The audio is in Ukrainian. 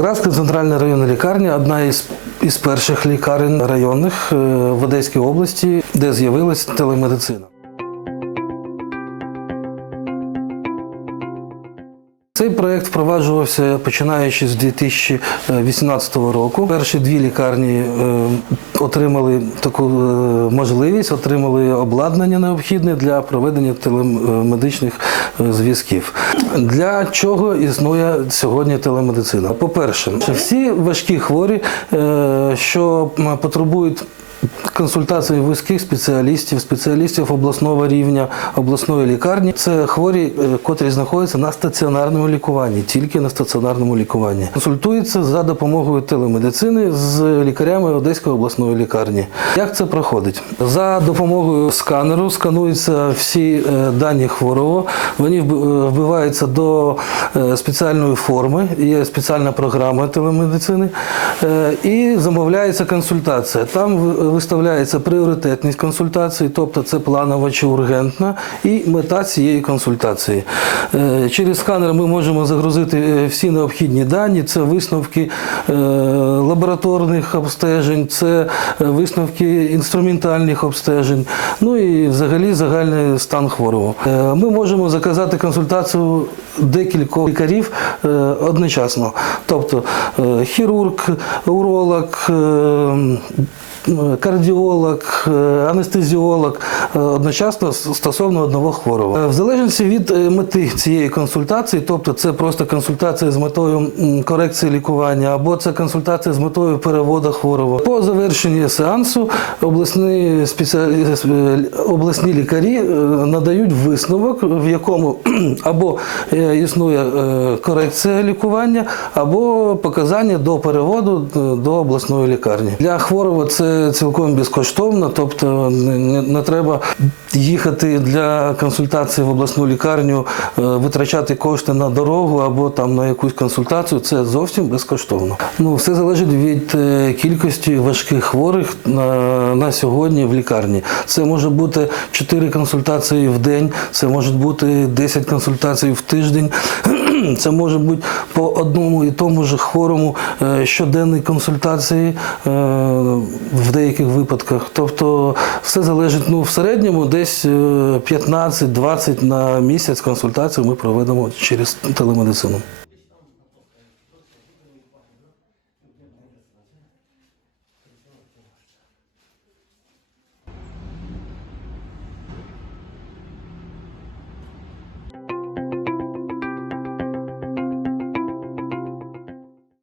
Павлоградська центральна районна лікарня одна із, із перших лікарень районних е, в Одеській області, де з'явилась телемедицина. Цей проект впроваджувався починаючи з 2018 року. Перші дві лікарні е, отримали таку е, можливість, отримали обладнання необхідне для проведення телемедичних зв'язків. Для чого існує сьогодні телемедицина? По-перше, всі важкі хворі, е, що потребують консультації вузьких спеціалістів, спеціалістів обласного рівня, обласної лікарні. Це хворі, е, котрі знаходяться на стаціонарному лікуванні, тільки на стаціонарному лікуванні. Консультуються за допомогою телемедицини з лікарями Одеської обласної лікарні. Як це проходить? За допомогою сканеру скануються всі е, дані хворого. Вони е, вбиваються до спеціальної форми. Є спеціальна програма телемедицини і замовляється консультація. Там виставляється пріоритетність консультації, тобто це планова чи ургентна, і мета цієї консультації. Е, Через сканер ми можемо загрузити е, всі необхідні дані. Це висновки е, лабораторних обстежень, це висновки інструментальних обстежень, ну і взагалі загальний стан хворого. Ми можемо заказати консультацію декількох лікарів одночасно, тобто хірург, уролог. Кардіолог, е, анестезіолог е, одночасно стосовно одного хворого. Е, В залежності від мети цієї консультації, тобто це просто консультація з метою корекції лікування, або це консультація з метою переводу хворого. По завершенні сеансу обласні спеціалі... обласні лікарі надають висновок, в якому або існує корекція лікування, або показання до переводу до обласної лікарні. Для хворого це цілком безкоштовно, тобто не, треба їхати для консультації в обласну лікарню, е, витрачати кошти на дорогу або там на якусь консультацію. Це зовсім безкоштовно. Ну все залежить від е, кількості важких хворих на, на сьогодні в лікарні. Це може бути 4 консультації в день, це може бути 10 консультацій в тиждень. Це може бути по одному і тому ж хворому щоденної щоденні консультації е, в деяких випадках. Тобто все залежить ну, в середньому десь е, 15-20 на місяць консультацію ми проведемо через телемедицину.